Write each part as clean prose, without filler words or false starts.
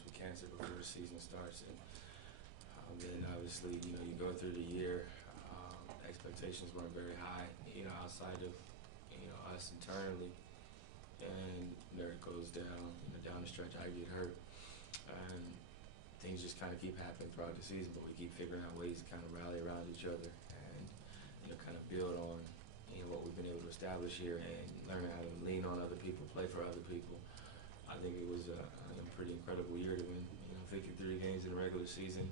diagnosed with cancer before the season starts, and then obviously, you go through the year. Expectations weren't very high, outside of, us internally, and there it goes down. Down the stretch, I get hurt, and things just kind of keep happening throughout the season. But we keep figuring out ways to kind of rally around each other and kind of build on what we've been able to establish here and learning how to lean on other people, play for other people. I think it was a pretty incredible year to win, 53 games in the regular season.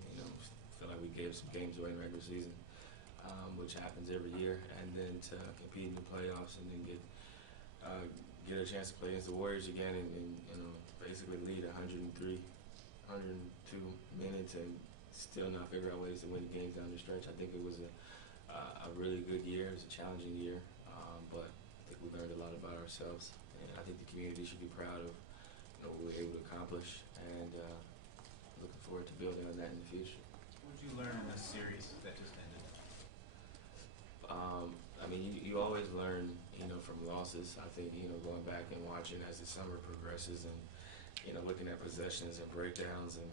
Feel like we gave some games away in the regular season, which happens every year, and then to compete in the playoffs and then get a chance to play against the Warriors again and basically lead 103, 102 minutes and still not figure out ways to win the games down the stretch. I think it was a really good year. It was a challenging year, but I think we learned a lot about ourselves, and I think the community should be proud of what we were able to accomplish, and looking forward to building on that in the future. What did you learn in this series that just ended? You always learn, from losses. I think, going back and watching as the summer progresses and, looking at possessions and breakdowns and,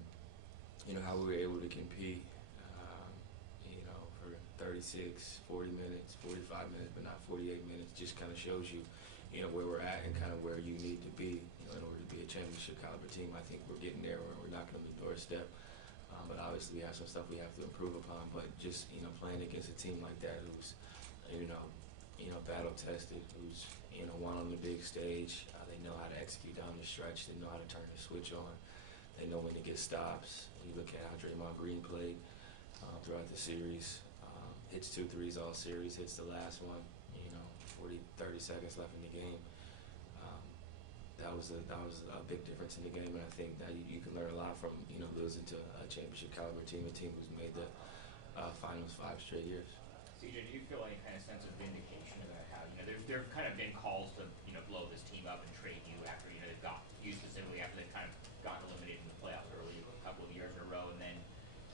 how we were able to compete, for 36, 40 minutes, 45 minutes, but not 48 minutes, just kind of shows you, where we're at and kind of where you need to be, in order to be a championship caliber team. I think we're getting there where we're knocking on the doorstep. But obviously we have some stuff we have to improve upon. But just, playing against a team like that who's, battle tested, who's, won on the big stage. They know how to execute down the stretch. They know how to turn the switch on. They know when to get stops. You look at how Draymond Green played throughout the series. Hits 2 threes all series, hits the last one, 30 seconds left in the game. That was a big difference in the game, and I think that you can learn a lot from losing to a championship caliber team, a team who's made the finals 5 straight years. CJ, do you feel any kind of sense of vindication about how there've kind of been calls to blow this team up and trade you after they've got you specifically after they've kind of gotten eliminated in the playoffs early a couple of years in a row, and then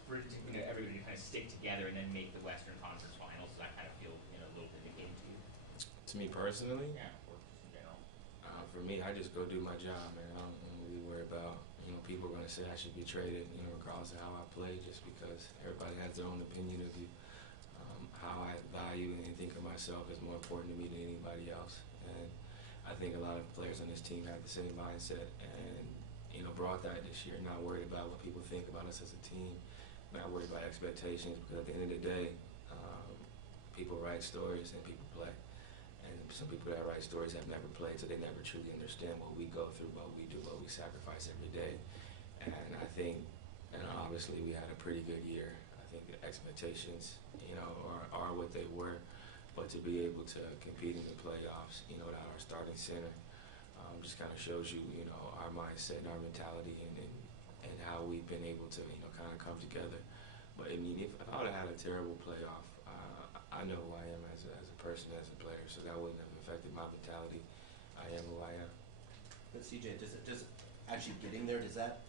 for everybody to kind of stick together and then make the Western Conference Finals? Does that kind of feel a little vindicating to you? To me personally, yeah, or just in general. For me, I just go do my job, man. I don't really worry about, people are going to say I should be traded, regardless of how I play, just because everybody has their own opinion of you. How I value and think of myself is more important to me than anybody else. And I think a lot of players on this team have the same mindset and, brought that this year, not worried about what people think about us as a team, not worried about expectations, because at the end of the day, people write stories and people play. And some people that write stories have never played, so they never truly understand what we go through, what we do, what we sacrifice every day. And I think, obviously we had a pretty good year. I think the expectations, are what they were. But to be able to compete in the playoffs, without our starting center, just kind of shows you, our mindset and our mentality and how we've been able to, kind of come together. But if I would have had a terrible playoff, I know who I am as a person, as a player, so that wouldn't have affected my mentality. I am who I am. But CJ, does actually getting there, does that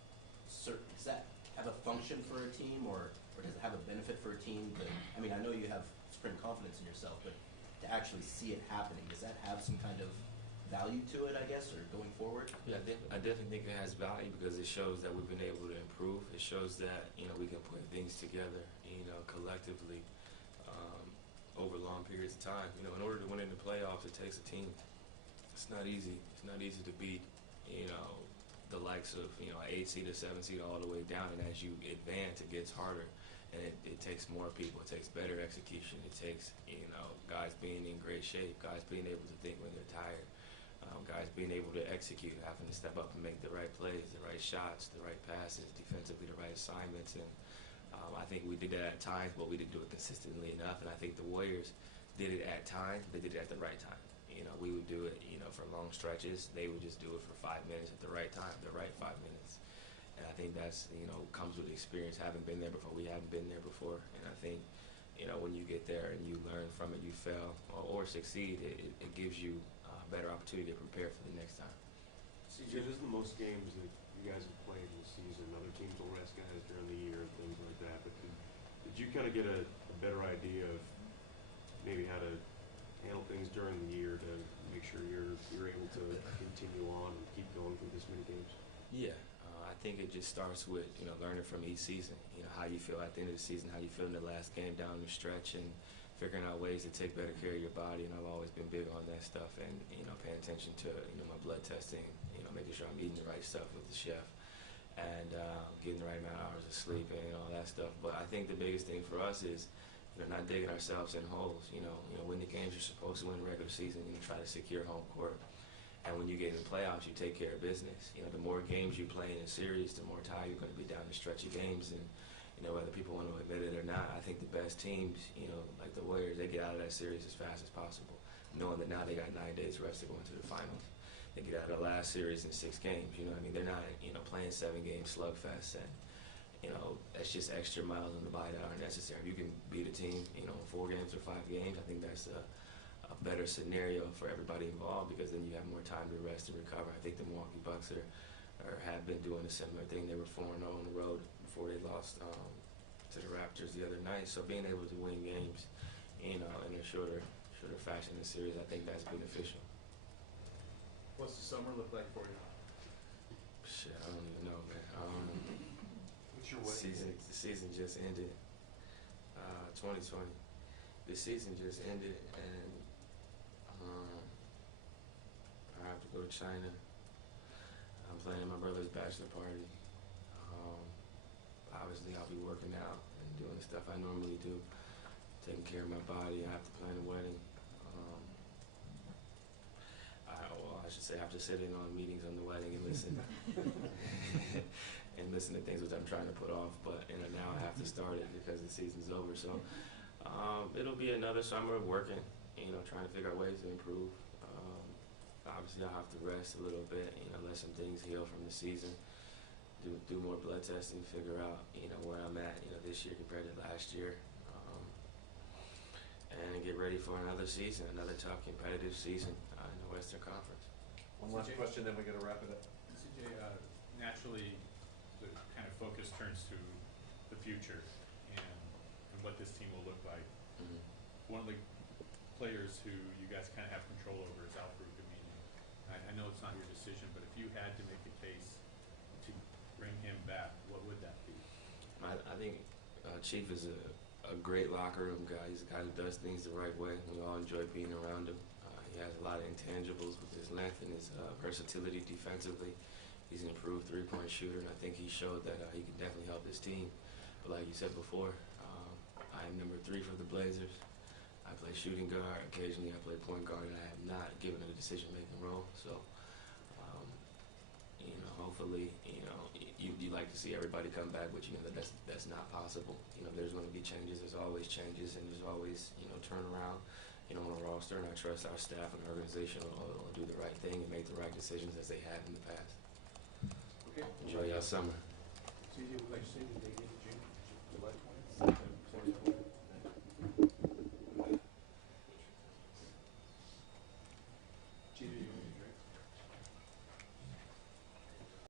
have a function for a team, or does it have a benefit for a team? I know you have supreme confidence in yourself, but to actually see it happening, does that have some kind of value to it, I guess, or going forward? Yeah, I definitely think it has value because it shows that we've been able to improve. It shows that, we can put things together, collectively over long periods of time. In order to win in the playoffs, it takes a team. It's not easy. It's not easy to beat, the likes of, 8 seed or 7 seed all the way down. And as you advance, it gets harder. And it takes more people. It takes better execution. It takes, guys being in great shape, guys being able to think when they're tired. Guys being able to execute, having to step up and make the right plays, the right shots, the right passes, defensively the right assignments. And I think we did that at times, but we didn't do it consistently enough. And I think the Warriors did it at times. They did it at the right time. We would do it, for long stretches. They would just do it for 5 minutes at the right time, the right 5 minutes. And I think that's, comes with experience. Having been there before, we haven't been there before. And I think, when you get there and you learn from it, you fail or succeed, it gives you a better opportunity to prepare for the next time. CJ, this is the most games that you guys have played in the season. Other teams will rest guys during the year and things like that. But did you kind of get a better idea of maybe how to handle things during the year to make sure you're able to continue on and keep going through this many games? Yeah, I think it just starts with, you know, learning from each season. You know, how you feel at the end of the season, how you feel in the last game down the stretch, and figuring out ways to take better care of your body. And I've always been big on that stuff, and, you know, paying attention to, you know, my blood testing, you know, making sure I'm eating the right stuff with the chef, and getting the right amount of hours of sleep and all that stuff. But I think the biggest thing for us is, you know, not digging ourselves in holes. You know, win the games you're supposed to win in the regular season. You know, try to secure home court. And when you get in the playoffs, you take care of business. You know, the more games you play in a series, the more tired you're going to be down the stretch of games. And, you know, whether people want to admit it or not, I think the best teams, you know, like the Warriors, they get out of that series as fast as possible, knowing that now they got 9 days rest to go into the finals. They get out of the last series in 6 games. You know what I mean? They're not, you know, playing 7-game slugfest. And, you know, that's just extra miles on the body that aren't necessary. If you can beat a team, you know, in 4 games or 5 games, I think that's a better scenario for everybody involved, because then you have more time to rest and recover. I think the Milwaukee Bucks have been doing a similar thing. They were 4-0 on the road before they lost to the Raptors the other night. So being able to win games, you know, in a shorter fashion in the series, I think that's beneficial. What's the summer look like for you? Shit, I don't even know, man. What's your wedding? The season just ended. 2020. The season just ended, and I have to go to China. I'm planning my brother's bachelor party. Obviously, I'll be working out and doing the stuff I normally do, taking care of my body. I have to plan a wedding. I should say I have to sit in on meetings on the wedding and listen and listen to things which I'm trying to put off. But now I have to start it because the season's over. So it'll be another summer of working, you know, trying to figure out ways to improve. Obviously, I'll have to rest a little bit, you know, let some things heal from the season. Do more blood testing, figure out, you know, where I'm at, you know, this year compared to last year, and get ready for another season, another tough competitive season in the Western Conference. One last question, then we got to wrap it up. CJ, naturally, the kind of focus turns to the future and what this team will look like. Mm-hmm. One of the players who you guys kind of have control over is Alfred Gamini. I know it's not your decision, but if you had to make a case to bring him back, what would that be? I think Chief is a great locker room guy. He's a guy who does things the right way. We all enjoy being around him. He has a lot of intangibles with his length and his versatility defensively. He's an improved three-point shooter, and I think he showed that he can definitely help this team. But like you said before, I am number 3 for the Blazers. I play shooting guard. Occasionally I play point guard, and I have not given a decision-making role. So, you know, hopefully, you know, you like to see everybody come back, but you know that's not possible. You know, there's going to be changes. There's always changes, and there's always, you know, turnaround, you know, on a roster. And I trust our staff and organization will do the right thing and make the right decisions as they have in the past. Okay. Enjoy your summer. CJ would like to say that they get July 20th.